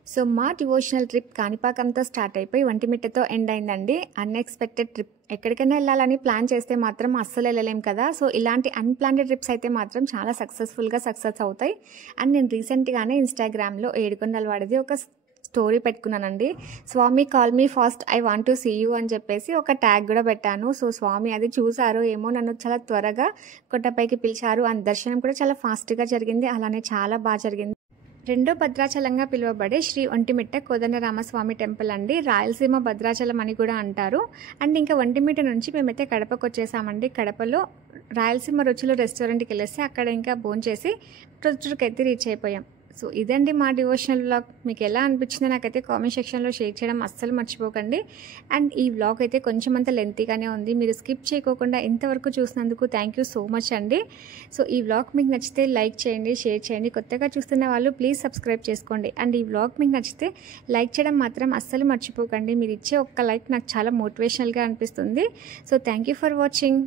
సో మా డివోషనల్ ట్రిప్ కాణిపాకంతో స్టార్ట్ అయిపోయి ఒంటిమిట్టతో ఎండ్ అయిందండి. Unexpected trip. ఎక్కడికైనా వెళ్ళాలని ప్లాన్ చేస్తే మాత్రం అస్సలు వెళ్ళలేం కదా. సో ఇలాంటి అన్ప్లాన్డ్ ట్రిప్స్ అయితే మాత్రం చాలా సక్సెస్ అవుతాయి. అండ్ నేను రీసెంట్గానే ఇన్స్టాగ్రామ్లో ఏడుకొండలవాడిది ఒక స్టోరీ పెట్టుకున్నానండి. Swami call me fast, I want to see you అని చెప్పేసి ఒక ట్యాగ్ కూడా పెట్టాను. సో స్వామి అది చూసారు ఏమో, నన్ను చాలా త్వరగా కొండపైకి పిలిచారు. అండ్ దర్శనం కూడా చాలా ఫాస్ట్గా జరిగింది, అలానే చాలా బాగా జరిగింది. రెండో భద్రాచలంగా పిలువబడే శ్రీ ఒంటిమిట్ట కోదండరామస్వామి టెంపుల్ అండి. రాయలసీమ భద్రాచలం అని కూడా అంటారు. అండ్ ఇంకా ఒంటిమిట్ట నుంచి మేమైతే కడపకు వచ్చేసామండి. కడపలో రాయలసీమ రుచులు రెస్టారెంట్కి వెళ్ళేసి అక్కడ ఇంకా భోంచేసి ప్రొద్దుటకైతే రీచ్ అయిపోయాం. సో ఇదండి మా డివోషనల్ వ్లాగ్. మీకు ఎలా అనిపించిందో నాకైతే కామెంట్ సెక్షన్లో షేర్ చేయడం అస్సలు మర్చిపోకండి. అండ్ ఈ వ్లాగ్ అయితే కొంచెం అంత లెంతీగానే ఉంది. మీరు స్కిప్ చేయకోకుండా ఇంతవరకు చూసినందుకు థ్యాంక్ యూ సో మచ్ అండి. సో ఈ వ్లాగ్ మీకు నచ్చితే లైక్ చేయండి, షేర్ చేయండి. కొత్తగా చూస్తున్న వాళ్ళు ప్లీజ్ సబ్స్క్రైబ్ చేసుకోండి. అండ్ ఈ వ్లాగ్ మీకు నచ్చితే లైక్ చేయడం మాత్రం అస్సలు మర్చిపోకండి. మీరు ఇచ్చే ఒక్క లైక్ నాకు చాలా మోటివేషనల్గా అనిపిస్తుంది. So thank you for watching.